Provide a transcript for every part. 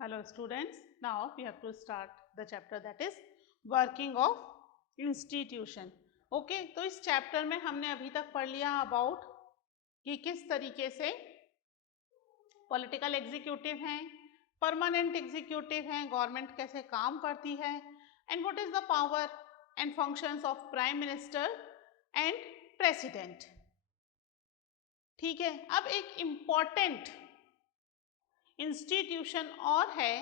Hello students, now we have to start the chapter that is working of institution. Okay, तो इस chapter में हमने अभी तक पढ़ लिया अबाउट कि किस तरीके से पॉलिटिकल एग्जीक्यूटिव हैं, परमानेंट एग्जीक्यूटिव हैं, गवर्नमेंट कैसे काम करती है and what is the power and functions of prime minister and president. ठीक है, अब एक इम्पॉर्टेंट इंस्टीट्यूशन और है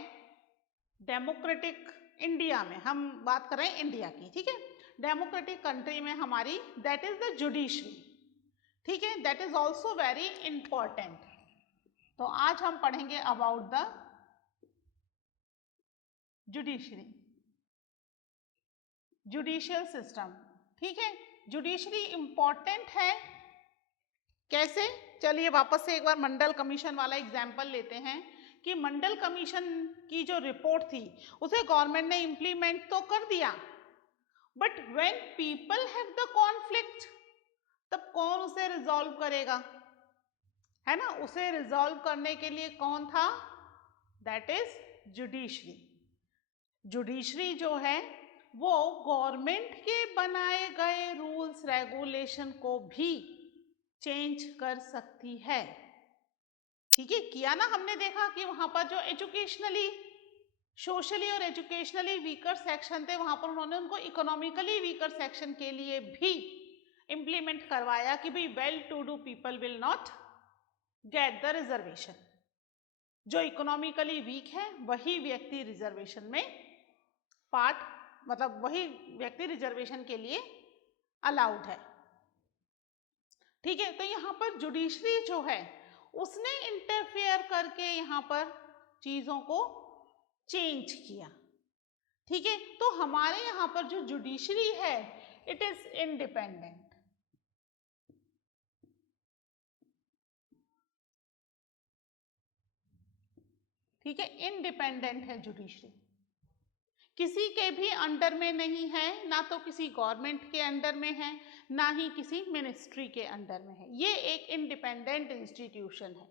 डेमोक्रेटिक इंडिया में, हम बात कर रहे हैं इंडिया की. ठीक है, डेमोक्रेटिक कंट्री में हमारी दैट इज द जुडिशरी. ठीक है, that is also very important. तो आज हम पढ़ेंगे about the judiciary, judicial system. ठीक है, जुडिशरी इंपॉर्टेंट है कैसे? चलिए वापस से एक बार मंडल कमीशन वाला एग्जाम्पल लेते हैं कि मंडल कमीशन की जो रिपोर्ट थी उसे गवर्नमेंट ने इम्प्लीमेंट तो कर दिया, but when people have the conflict तब कौन उसे रिजॉल्व करेगा, है ना? उसे रिजॉल्व करने के लिए कौन था? That is judiciary. जुडिशरी जो है वो गवर्नमेंट के बनाए गए रूल्स रेगुलेशन को भी चेंज कर सकती है. ठीक है, किया ना हमने, देखा कि वहां पर जो एजुकेशनली, सोशली और एजुकेशनली वीकर सेक्शन थे वहां पर उन्होंने उनको इकोनॉमिकली वीकर सेक्शन के लिए भी इंप्लीमेंट करवाया कि भाई well to do people will not get the reservation. जो इकोनॉमिकली वीक है वही व्यक्ति रिजर्वेशन में पार्ट, मतलब वही व्यक्ति रिजर्वेशन के लिए अलाउड है. ठीक है, तो यहाँ पर जुडिशरी जो है उसने इंटरफेयर करके यहाँ पर चीजों को चेंज किया. ठीक है, तो हमारे यहाँ पर जो जुडिशरी है इट इज इंडिपेंडेंट. ठीक है, इंडिपेंडेंट है जुडिशरी, किसी के भी अंडर में नहीं है, ना तो किसी गवर्नमेंट के अंडर में है, ना ही किसी मिनिस्ट्री के अंडर में है. ये एक इंडिपेंडेंट इंस्टीट्यूशन है.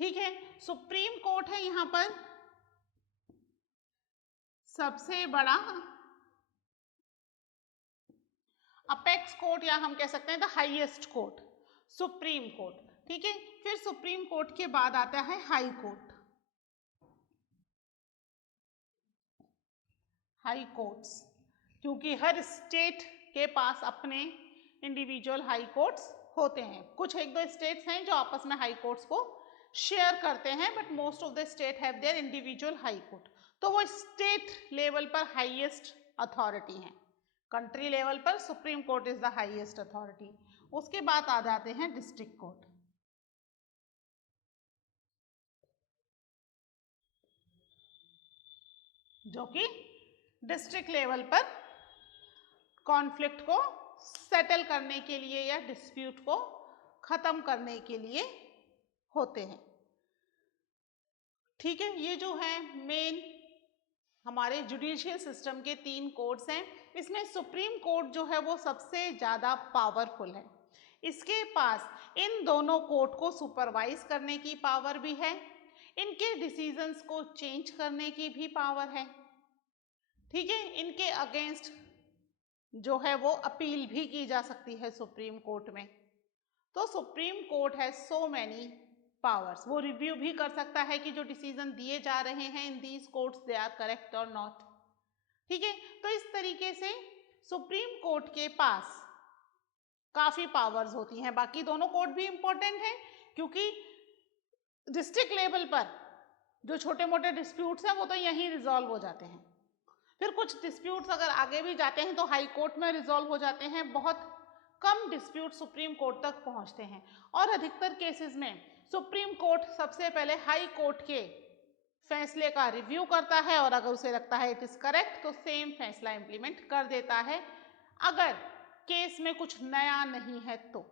ठीक है, सुप्रीम कोर्ट है यहाँ पर सबसे बड़ा, अपेक्स कोर्ट या हम कह सकते हैं the highest court, supreme Court. ठीक है, फिर सुप्रीम कोर्ट के बाद आता है हाई कोर्ट, हाई कोर्ट्स, क्योंकि हर स्टेट के पास अपने इंडिविजुअल हाई कोर्ट्स होते हैं. कुछ एक दो स्टेट्स हैं जो आपस में हाई कोर्ट्स को शेयर करते हैं, but most of the state have their individual high court. तो वो स्टेट लेवल पर हाईएस्ट अथॉरिटी हैं. कंट्री लेवल पर supreme Court is the highest authority. उसके बाद आ जाते हैं डिस्ट्रिक्ट कोर्ट, जो कि डिस्ट्रिक्ट लेवल पर कॉन्फ्लिक्ट को सेटल करने के लिए या डिस्प्यूट को खत्म करने के लिए होते हैं. ठीक है, ये जो है मेन हमारे जुडिशियल सिस्टम के 3 कोर्ट्स हैं. इसमें सुप्रीम कोर्ट जो है वो सबसे ज़्यादा पावरफुल है. इसके पास इन दोनों कोर्ट को सुपरवाइज करने की पावर भी है, इनके डिसीजंस को चेंज करने की भी पावर है. ठीक है, इनके अगेंस्ट जो है वो अपील भी की जा सकती है सुप्रीम कोर्ट में. तो सुप्रीम कोर्ट है सो मैनी पावर्स. वो रिव्यू भी कर सकता है कि जो डिसीजन दिए जा रहे हैं in these courts they are correct और नॉट. ठीक है, तो इस तरीके से सुप्रीम कोर्ट के पास काफी पावर्स होती हैं. बाकी दोनों कोर्ट भी इंपॉर्टेंट हैं क्योंकि डिस्ट्रिक्ट लेवल पर जो छोटे मोटे डिस्प्यूट्स हैं वो तो यहीं रिजॉल्व हो जाते हैं. फिर कुछ डिस्प्यूट्स अगर आगे भी जाते हैं तो हाई कोर्ट में रिजॉल्व हो जाते हैं. बहुत कम डिस्प्यूट सुप्रीम कोर्ट तक पहुंचते हैं और अधिकतर केसेस में सुप्रीम कोर्ट सबसे पहले हाई कोर्ट के फैसले का रिव्यू करता है और अगर उसे लगता है इट इज करेक्ट तो सेम फैसला इंप्लीमेंट कर देता है, अगर केस में कुछ नया नहीं है तो.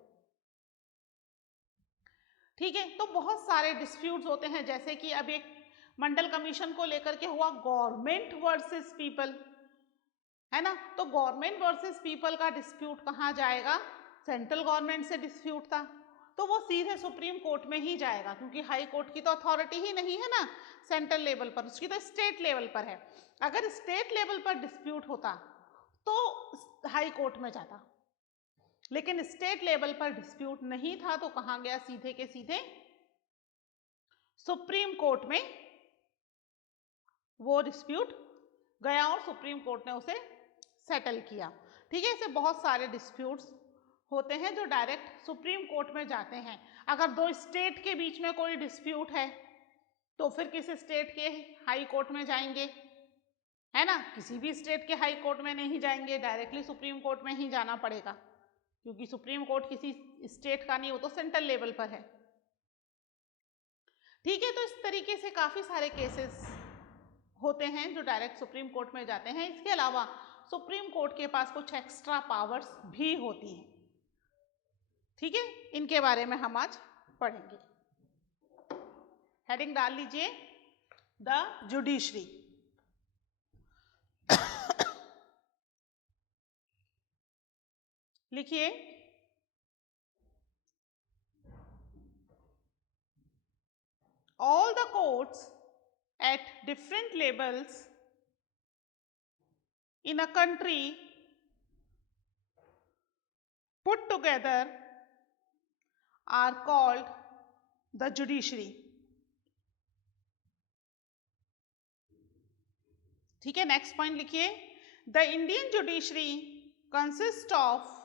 ठीक है, तो बहुत सारे डिस्प्यूट्स होते हैं, जैसे कि अब एक मंडल कमीशन को लेकर के हुआ गवर्नमेंट वर्सेस पीपल, है ना? तो गवर्नमेंट वर्सेस पीपल का डिस्प्यूट कहाँ जाएगा? सेंट्रल गवर्नमेंट से डिस्प्यूट था, तो वो सीधे सुप्रीम कोर्ट में ही जाएगा, क्योंकि हाई कोर्ट की तो अथॉरिटी ही नहीं है ना सेंट्रल लेवल पर, उसकी तो स्टेट लेवल पर है। अगर स्टेट लेवल पर डिस्प्यूट होता तो हाई कोर्ट में जाता, लेकिन स्टेट लेवल पर डिस्प्यूट नहीं था तो कहाँ गया, सीधे के सीधे सुप्रीम कोर्ट में वो डिस्प्यूट गया और सुप्रीम कोर्ट ने उसे सेटल किया। ठीक है, ऐसे बहुत सारे डिस्प्यूट्स होते हैं जो डायरेक्ट सुप्रीम कोर्ट में जाते हैं। अगर दो स्टेट के बीच में कोई डिस्प्यूट है तो फिर किस स्टेट के हाई कोर्ट में जाएंगे, है ना, किसी भी स्टेट के हाई कोर्ट में नहीं जाएंगे, डायरेक्टली सुप्रीम कोर्ट में ही जाना पड़ेगा, क्योंकि सुप्रीम कोर्ट किसी स्टेट का नहीं, वो तो सेंट्रल लेवल पर है। ठीक है, तो इस तरीके से काफी सारे केसेस होते हैं जो डायरेक्ट सुप्रीम कोर्ट में जाते हैं। इसके अलावा सुप्रीम कोर्ट के पास कुछ एक्स्ट्रा पावर्स भी होती हैं। ठीक है, इनके बारे में हम आज पढ़ेंगे। हेडिंग डाल लीजिए, द जुडिशरी। लिखिए, all the courts at different levels in a country put together are called the judiciary. ठीक है, नेक्स्ट पॉइंट लिखिए, the Indian judiciary consist of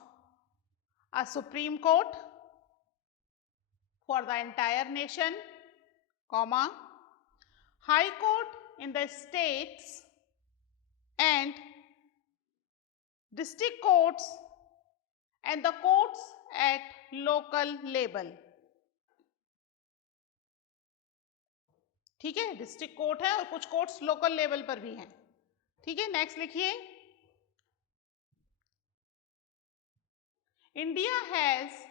a supreme court for the entire nation, comma, high court in the states and district courts and the courts at local level. ठीक है, district court है और कुछ courts local level पर भी हैं। ठीक है, नेक्स्ट लिखिए, India has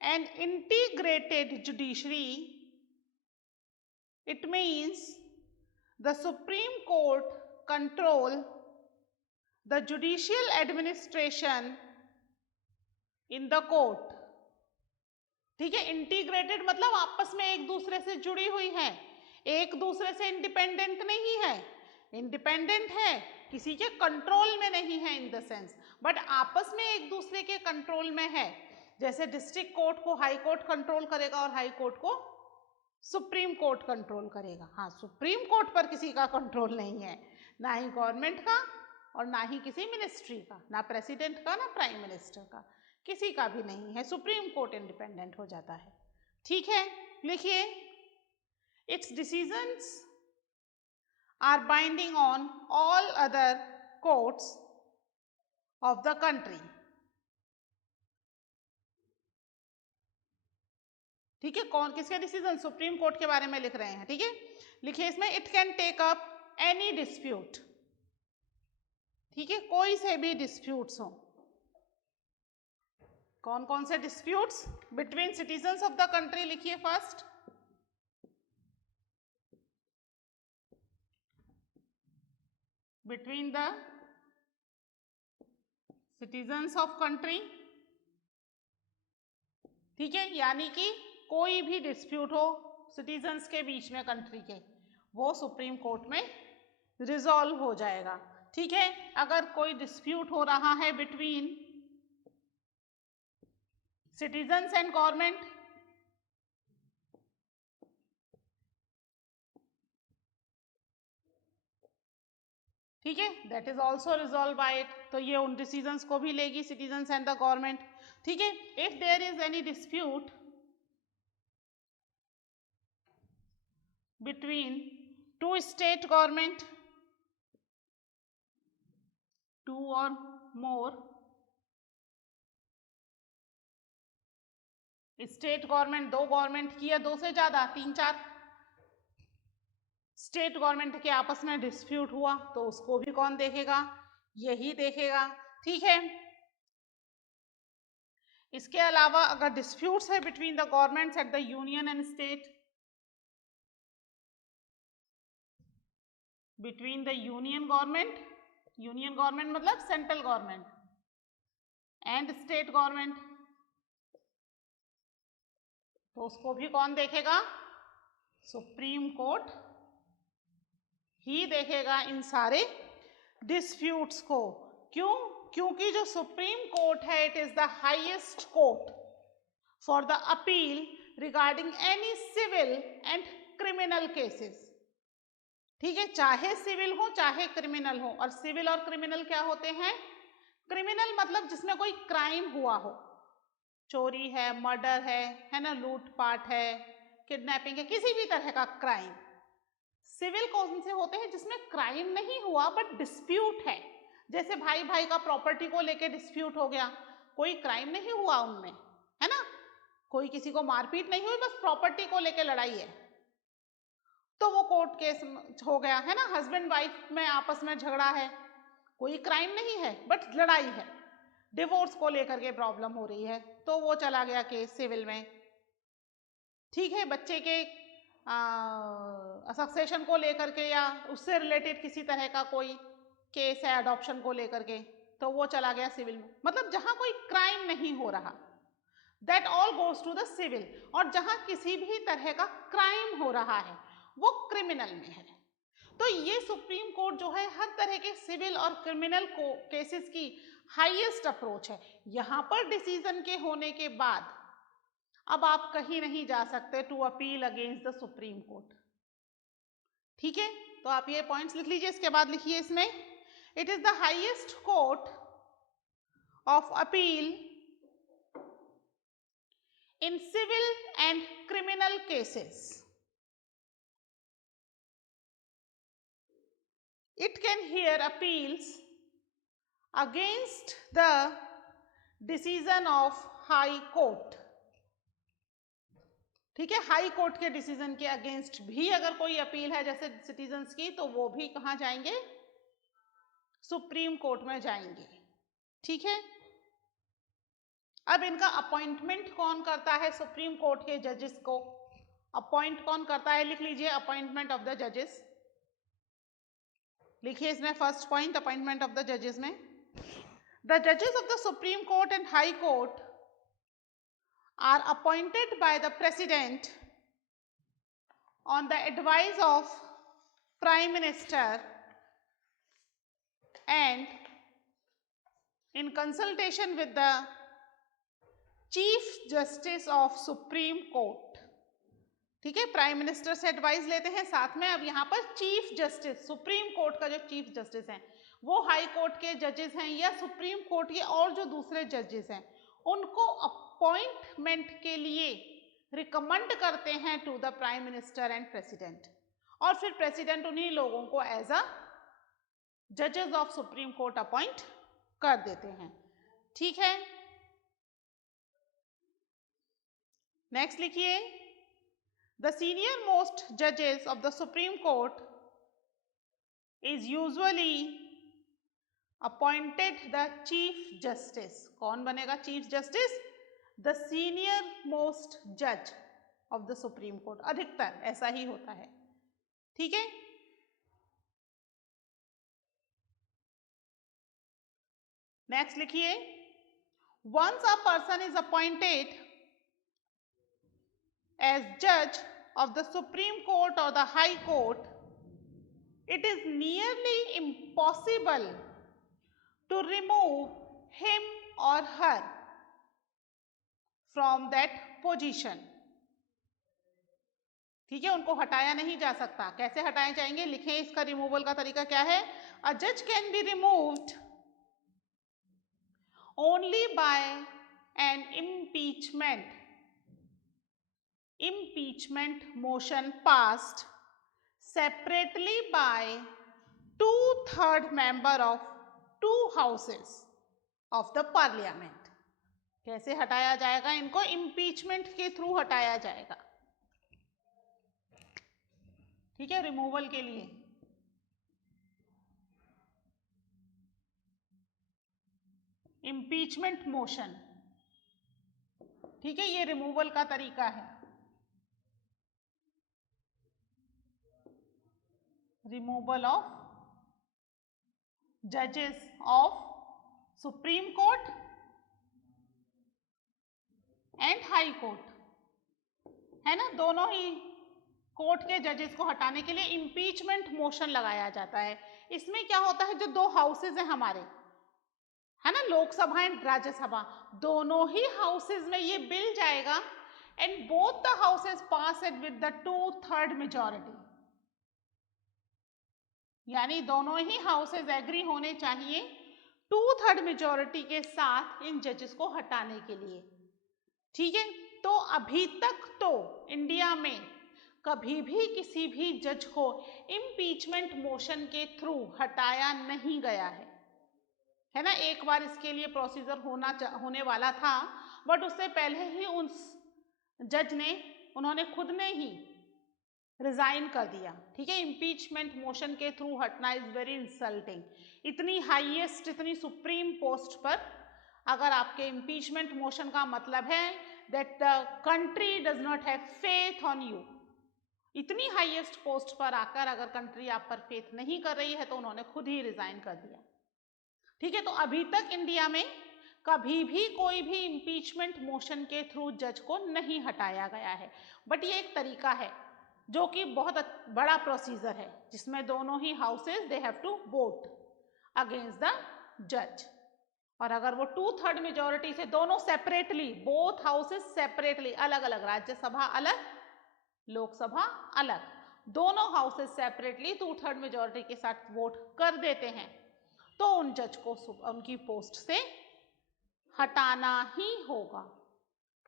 an integrated judiciary. It means the Supreme Court control the judicial administration in the court. ठीक है, इंटीग्रेटेड मतलब आपस में एक दूसरे से जुड़ी हुई है, एक दूसरे से इंडिपेंडेंट नहीं है, इंडिपेंडेंट है, किसी के कंट्रोल में नहीं है इन द सेंस, बट आपस में एक दूसरे के कंट्रोल में है। जैसे डिस्ट्रिक्ट कोर्ट को हाई कोर्ट कंट्रोल करेगा और हाई कोर्ट को सुप्रीम कोर्ट कंट्रोल करेगा। हाँ, सुप्रीम कोर्ट पर किसी का कंट्रोल नहीं है, ना ही गवर्नमेंट का और ना ही किसी मिनिस्ट्री का, ना प्रेसिडेंट का ना प्राइम मिनिस्टर का, किसी का भी नहीं है, सुप्रीम कोर्ट इंडिपेंडेंट हो जाता है। ठीक है, लिखिए, its decisions are binding on all other courts of the country. ठीक है, कौन किसके डिसीजन, सुप्रीम कोर्ट के बारे में लिख रहे हैं। ठीक है, लिखिए इसमें, it can take up any dispute. ठीक है, कोई से भी डिस्प्यूट्स हो, कौन कौन से disputes, between citizens of the country, लिखिए first, between the citizens of country. ठीक है, यानी कि कोई भी डिस्प्यूट हो सिटीजन्स के बीच में कंट्री के, वो सुप्रीम कोर्ट में रिजॉल्व हो जाएगा। ठीक है, अगर कोई डिस्प्यूट हो रहा है बिटवीन सिटीजन्स एंड गवर्नमेंट, ठीक है, that is also resolve by it, तो ये उन डिसीजंस को भी लेगी, सिटीजन्स एंड द गवर्नमेंट। ठीक है, if there is any dispute between two state government, two or more state government, दो गवर्नमेंट की या दो से ज्यादा, तीन चार स्टेट गवर्नमेंट के आपस में डिस्प्यूट हुआ तो उसको भी कौन देखेगा, यही देखेगा। ठीक है, इसके अलावा अगर डिस्प्यूट्स है between the governments at the union and state, between the union government मतलब central government and state government, तो उसको भी कौन देखेगा? सुप्रीम कोर्ट ही देखेगा इन सारे डिस्प्यूट्स को। क्यों? क्योंकि जो सुप्रीम कोर्ट है it is the highest court for the appeal regarding any civil and criminal cases. ठीक है, चाहे सिविल हो चाहे क्रिमिनल हो। और सिविल और क्रिमिनल क्या होते हैं? क्रिमिनल मतलब जिसमें कोई क्राइम हुआ हो, चोरी है, मर्डर है ना, लूटपाट है, किडनैपिंग है, किसी भी तरह का क्राइम। सिविल कौन से होते हैं? जिसमें क्राइम नहीं हुआ बट डिस्प्यूट है, जैसे भाई भाई का प्रॉपर्टी को लेके डिस्प्यूट हो गया, कोई क्राइम नहीं हुआ उनमें, है ना, कोई किसी को मारपीट नहीं हुई, बस प्रॉपर्टी को लेके लड़ाई है, तो वो कोर्ट केस हो गया, है ना। हस्बैंड वाइफ में आपस में झगड़ा है, कोई क्राइम नहीं है बट लड़ाई है, डिवोर्स को लेकर के प्रॉब्लम हो रही है, तो वो चला गया केस सिविल में। ठीक है, बच्चे के सक्सेशन को लेकर के या उससे रिलेटेड किसी तरह का कोई केस है अडॉप्शन को लेकर के, तो वो चला गया सिविल में। मतलब जहां कोई क्राइम नहीं हो रहा, that all goes to the civil. और जहां किसी भी तरह का क्राइम हो रहा है वो क्रिमिनल में है। तो ये सुप्रीम कोर्ट जो है हर तरह के सिविल और क्रिमिनल को केसेस की हाईएस्ट अप्रोच है। यहां पर डिसीजन के होने के बाद अब आप कहीं नहीं जा सकते to appeal against the Supreme Court. ठीक है, तो आप ये पॉइंट्स लिख लीजिए। इसके बाद लिखिए इसमें, it is the highest court of appeal in civil and criminal cases. It can hear appeals against the decision of High Court। ठीक है, हाई कोर्ट के डिसीजन के अगेंस्ट भी अगर कोई अपील है जैसे सिटीजन्स की, तो वो भी कहां जाएंगे? सुप्रीम कोर्ट में जाएंगे। ठीक है, अब इनका अपॉइंटमेंट कौन करता है? सुप्रीम कोर्ट के जजेस को अपॉइंट कौन करता है? लिख लीजिए, अपॉइंटमेंट ऑफ द जजेस। लिखिए इसमें first point, appointment of the जजेस में, द जजेस of the Supreme Court and high court are appointed by the president on the advice of prime minister and in consultation with the chief justice of supreme court। ठीक है, prime minister से advice लेते हैं, साथ में अब यहाँ पर चीफ जस्टिस, सुप्रीम कोर्ट का जो चीफ जस्टिस हैं वो हाई कोर्ट के जजेस हैं या सुप्रीम कोर्ट के और जो दूसरे जजेस हैं उनको अपॉइंटमेंट के लिए रिकमेंड करते हैं to the prime minister and president, और फिर प्रेसिडेंट उन्हीं लोगों को एज अ जजेस ऑफ सुप्रीम कोर्ट अपॉइंट कर देते हैं। ठीक है, नेक्स्ट लिखिए, द सीनियर मोस्ट जजेस of the Supreme Court is usually appointed the chief justice. कौन बनेगा chief justice? The senior most जज ऑफ द सुप्रीम कोर्ट, अधिकतर ऐसा ही होता है। ठीक है, नेक्स्ट लिखिए, once a person is appointed as जज ऑफ द सुप्रीम कोर्ट और the high court, it is nearly impossible to remove him or her from that position। ठीक है, उनको हटाया नहीं जा सकता। कैसे हटाए जाएंगे? लिखें इसका रिमूवल का तरीका क्या है। अ जज can be removed only by an impeachment motion passed separately by 2/3 member of 2 houses of the parliament। कैसे हटाया जाएगा इनको? इम्पीचमेंट के थ्रू हटाया जाएगा। ठीक है, रिमूवल के लिए इम्पीचमेंट मोशन। ठीक है, ये रिमूवल का तरीका है। रिमूवल ऑफ जजेस of supreme Court and high court. है ना, दोनों ही कोर्ट के जजेस को हटाने के लिए इम्पीचमेंट मोशन लगाया जाता है। इसमें क्या होता है, जो दो हाउसेज हैं हमारे, है ना, लोकसभा एंड राज्यसभा, दोनों ही हाउसेज में ये बिल जाएगा and both the houses pass it with the 2/3 majority, यानी दोनों ही हाउसेज एग्री होने चाहिए 2/3 मेजॉरिटी के साथ इन जजेस को हटाने के लिए। ठीक है, तो अभी तक तो इंडिया में कभी भी किसी भी जज को इम्पीचमेंट मोशन के थ्रू हटाया नहीं गया है ना। एक बार इसके लिए प्रोसीजर होने वाला था, बट उससे पहले ही उस जज ने, उन्होंने खुद ने ही रिजाइन कर दिया। ठीक है, इम्पीचमेंट मोशन के थ्रू हटना इज वेरी इंसल्टिंग। इतनी हाईएस्ट, इतनी सुप्रीम पोस्ट पर अगर आपके इम्पीचमेंट मोशन का मतलब है that the country does not have faith on you, इतनी हाईएस्ट पोस्ट पर आकर अगर कंट्री आप पर फेथ नहीं कर रही है तो उन्होंने खुद ही रिजाइन कर दिया। ठीक है, तो अभी तक इंडिया में कभी भी कोई भी इम्पीचमेंट मोशन के थ्रू जज को नहीं हटाया गया है, बट ये एक तरीका है जो कि बहुत बड़ा प्रोसीजर है, जिसमें दोनों ही houses they have to vote against the जज, और अगर वो 2/3 मेजॉरिटी से दोनों सेपरेटली, बोथ हाउसेज सेपरेटली, अलग अलग, राज्यसभा अलग, लोकसभा अलग, दोनों हाउसेज सेपरेटली 2/3 मेजॉरिटी के साथ वोट कर देते हैं तो उन जज को उनकी पोस्ट से हटाना ही होगा।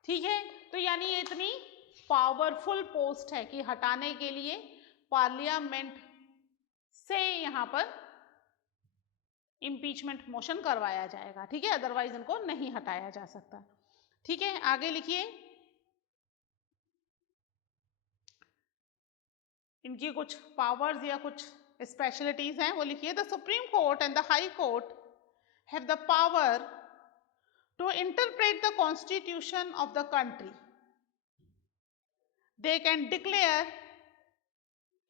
ठीक है, तो यानी ये इतनी पावरफुल पोस्ट है कि हटाने के लिए पार्लियामेंट से यहाँ पर इम्पीचमेंट मोशन करवाया जाएगा। ठीक है, अदरवाइज इनको नहीं हटाया जा सकता। ठीक है, आगे लिखिए, इनकी कुछ पावर्स या कुछ स्पेशलिटीज हैं वो लिखिए। The Supreme Court and the high court have the power to interpret the constitution of the country. They can declare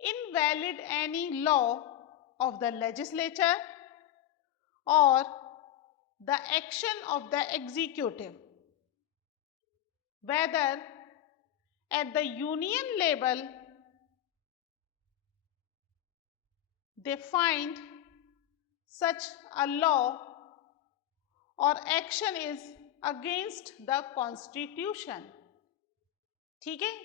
invalid any law of the legislature or the action of the executive, whether at the union level they find such a law or action is against the constitution। ठीक है,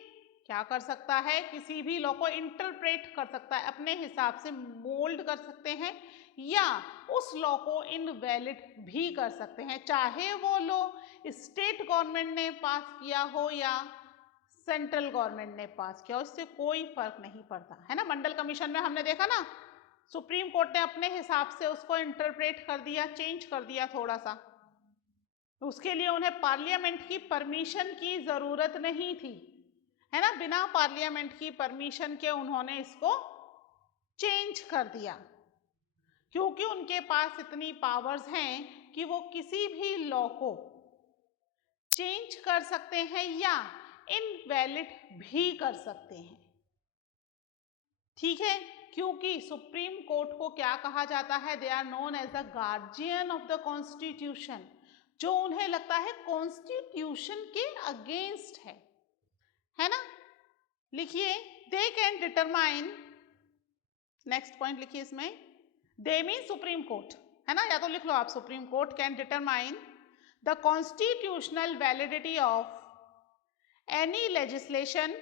क्या कर सकता है, किसी भी law को interpret कर सकता है, अपने हिसाब से मोल्ड कर सकते हैं या उस लॉ को इनवैलिड भी कर सकते हैं, चाहे वो लॉ स्टेट गवर्नमेंट ने पास किया हो या सेंट्रल गवर्नमेंट ने पास किया हो, इससे कोई फर्क नहीं पड़ता, है ना। मंडल कमीशन में हमने देखा ना, सुप्रीम कोर्ट ने अपने हिसाब से उसको इंटरप्रेट कर दिया, चेंज कर दिया थोड़ा सा, उसके लिए उन्हें पार्लियामेंट की परमिशन की जरूरत नहीं थी, है ना, बिना पार्लियामेंट की परमिशन के उन्होंने इसको चेंज कर दिया, क्योंकि उनके पास इतनी पावर्स हैं कि वो किसी भी लॉ को चेंज कर सकते हैं या इनवैलिड भी कर सकते हैं। ठीक है, क्योंकि सुप्रीम कोर्ट को क्या कहा जाता है, they are known as the guardian of the constitution, जो उन्हें लगता है कॉन्स्टिट्यूशन के अगेंस्ट है ना। लिखिए, they can determine, next point लिखिए इसमें, दे मीन सुप्रीम कोर्ट, है ना, या तो लिख लो आप, supreme court can determine the constitutional validity of any legislation,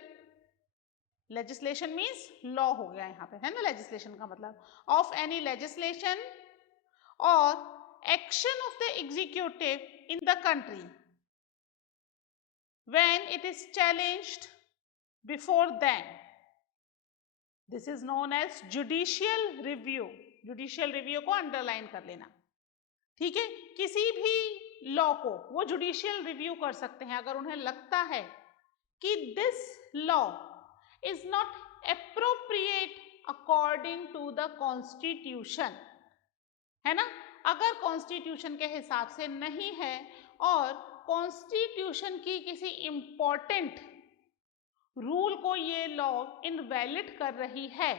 legislation means law हो गया यहाँ पे, है ना, लेजिस्लेशन का मतलब, ऑफ एनी लेजिस्लेशन और action of the executive in the country when it is challenged before them. This is known as judicial review. Judicial review को अंडरलाइन कर लेना। ठीक है, किसी भी लॉ को वो जुडिशियल रिव्यू कर सकते हैं अगर उन्हें लगता है कि this law is not appropriate according to the constitution, है ना, अगर कॉन्स्टिट्यूशन के हिसाब से नहीं है और कॉन्स्टिट्यूशन की किसी इंपॉर्टेंट रूल को ये लॉ इनवैलिड कर रही है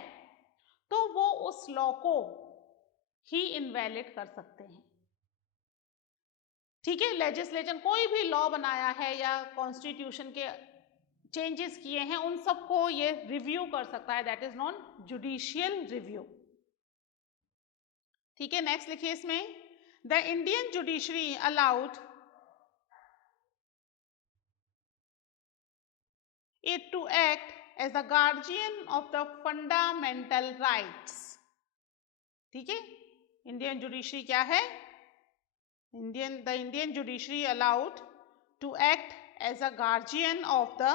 तो वो उस लॉ को ही इनवैलिड कर सकते हैं। ठीक है, लेजिस्लेशन कोई भी लॉ बनाया है या कॉन्स्टिट्यूशन के चेंजेस किए हैं उन सबको ये रिव्यू कर सकता है, that is non judicial review. ठीक है, नेक्स्ट लिखिए इसमें, the Indian judiciary allowed it to act as the guardian of the fundamental rights। ठीक है, इंडियन जुडिशरी क्या है, the Indian judiciary allowed to act as a guardian of the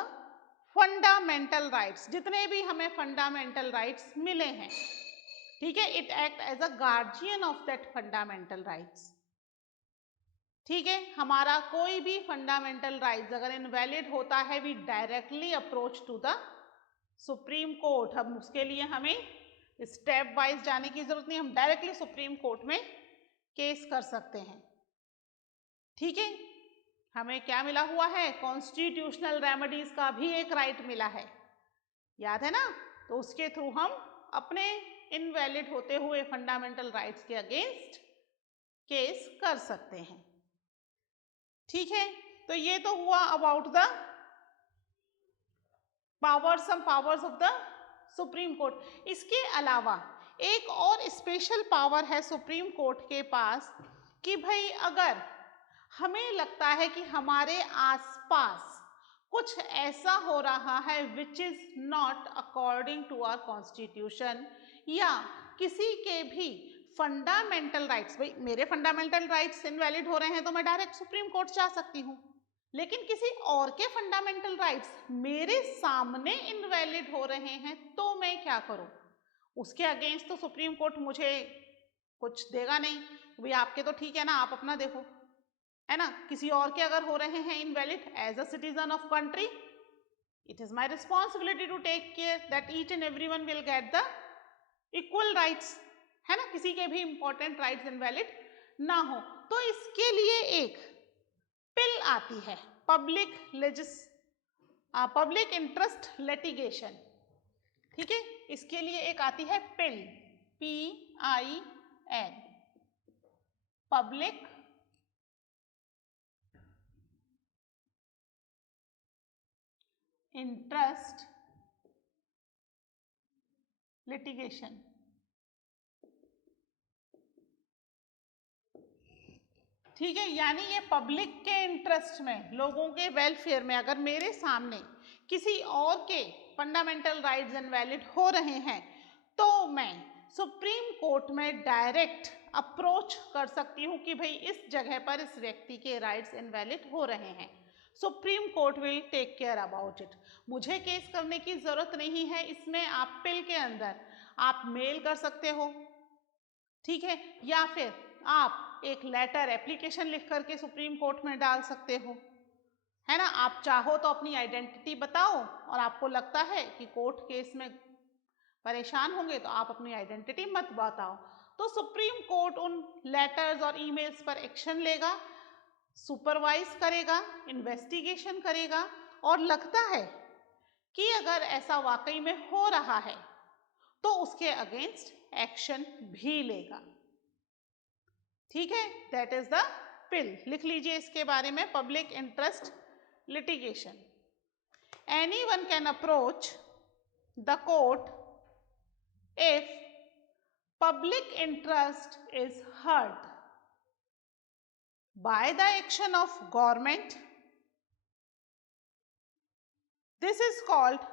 fundamental rights, जितने भी हमें फंडामेंटल राइट्स मिले हैं, ठीक है, it act as a guardian of that fundamental rights. ठीक है, हमारा कोई भी फंडामेंटल राइट्स अगर इनवैलिड होता है, we directly approach to the Supreme Court. अब उसके लिए हमें स्टेप वाइज जाने की जरूरत नहीं, हम डायरेक्टली सुप्रीम कोर्ट में केस कर सकते हैं। ठीक है, हमें क्या मिला हुआ है, कॉन्स्टिट्यूशनल रेमेडीज का भी एक राइट मिला है, याद है ना, तो उसके थ्रू हम अपने इनवैलिड होते हुए फंडामेंटल राइट्स के अगेंस्ट केस कर सकते हैं। ठीक है, तो ये तो हुआ about the powers, some powers of the Supreme Court. इसके अलावा एक और स्पेशल पावर है सुप्रीम कोर्ट के पास कि भाई अगर हमें लगता है कि हमारे आसपास कुछ ऐसा हो रहा है which is not according to our constitution, या किसी के भी फंडामेंटल राइट्स, भाई मेरे फंडामेंटल राइट्स इनवैलिड हो रहे हैं तो मैं डायरेक्ट सुप्रीम कोर्ट जा सकती हूँ, लेकिन किसी और के फंडामेंटल राइट्स मेरे सामने इनवैलिड हो रहे हैं तो मैं क्या करूँ, उसके अगेंस्ट तो सुप्रीम कोर्ट मुझे कुछ देगा नहीं, भाई आपके तो ठीक है ना, आप अपना देखो, है ना, किसी और के अगर हो रहे हैं invalid, as a citizen of country it is my responsibility to take care that each and everyone will get the equal rights, है ना, किसी के भी इंपॉर्टेंट राइट्स इनवैलिड ना हो। तो इसके लिए एक पिल आती है, पब्लिक इंटरेस्ट लिटिगेशन। ठीक है, इसके लिए एक आती है पिल, PIL, पब्लिक इंटरेस्ट लिटिगेशन। ठीक है, यानी ये पब्लिक के इंटरेस्ट में, लोगों के वेलफेयर में, अगर मेरे सामने किसी और के फंडामेंटल राइट्स इनवैलिड हो रहे हैं तो मैं सुप्रीम कोर्ट में डायरेक्ट अप्रोच कर सकती हूँ कि भाई इस जगह पर इस व्यक्ति के राइट्स इनवैलिड हो रहे हैं, Supreme Court will take care about it. मुझे केस करने की जरूरत नहीं है, इसमें आप पिल के अंदर आप मेल कर सकते हो, ठीक है, या फिर आप एक लेटर एप्लीकेशन लिख करके सुप्रीम कोर्ट में डाल सकते हो, है ना, आप चाहो तो अपनी आइडेंटिटी बताओ और आपको लगता है कि कोर्ट केस में परेशान होंगे तो आप अपनी आइडेंटिटी मत बताओ, तो सुप्रीम कोर्ट उन लेटर्स और ईमेल्स पर एक्शन लेगा, सुपरवाइज करेगा, इन्वेस्टिगेशन करेगा, और लगता है कि अगर ऐसा वाकई में हो रहा है तो उसके अगेंस्ट एक्शन भी लेगा। ठीक है, दैट इज द पिल, लिख लीजिए इसके बारे में, public interest litigation. Anyone can approach the court if public interest is hurt by the action of government, this is called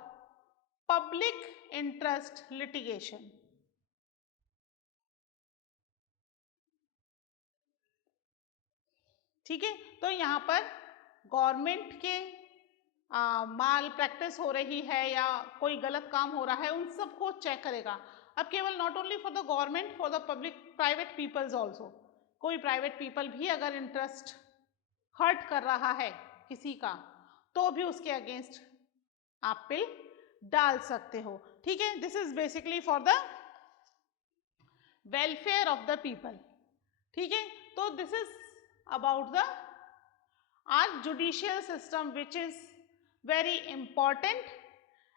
public interest litigation। ठीक है, तो यहाँ पर गवर्नमेंट के माल प्रैक्टिस हो रही है या कोई गलत काम हो रहा है, उन सबको चेक करेगा। अब केवल not only for the government, for the public private peoples also, कोई प्राइवेट पीपल भी अगर इंटरेस्ट हर्ट कर रहा है किसी का तो भी उसके अगेंस्ट आप पिल डाल सकते हो। ठीक है, this is basically for the welfare of the people. ठीक है, तो this is about the our judicial system which is very important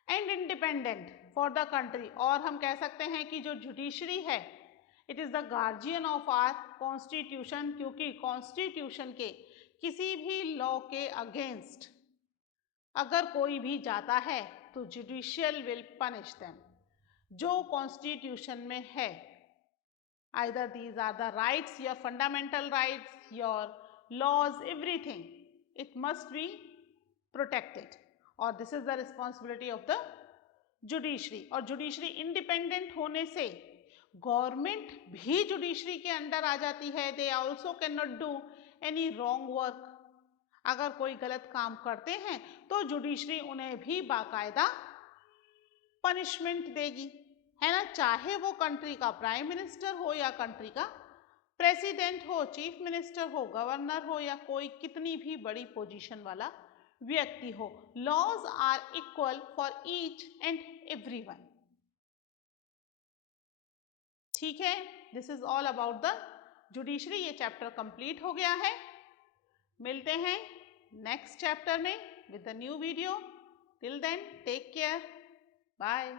and independent for the country. और हम कह सकते हैं कि जो जुडिशरी है it is the guardian of our constitution, क्योंकि कॉन्स्टिट्यूशन के किसी भी लॉ के अगेंस्ट अगर कोई भी जाता है तो जुडिशियल विल पनिश देम, जो कॉन्स्टिट्यूशन में है। Either these are the rights, your fundamental rights, your laws, everything. It must be protected. और this is the responsibility of the judiciary. और judiciary independent होने से गवर्नमेंट भी जुडिशरी के under आ जाती है। They also cannot do any wrong work. अगर कोई गलत काम करते हैं तो जुडिशरी उन्हें भी बाकायदा पनिशमेंट देगी, है ना, चाहे वो कंट्री का प्राइम मिनिस्टर हो या कंट्री का प्रेसिडेंट हो, चीफ मिनिस्टर हो, गवर्नर हो या कोई कितनी भी बड़ी पोजीशन वाला व्यक्ति हो। Laws are equal for each and everyone. ठीक है, this is all about the judiciary. ये चैप्टर कंप्लीट हो गया है। मिलते हैं नेक्स्ट चैप्टर में with the new video. Till then take care, bye.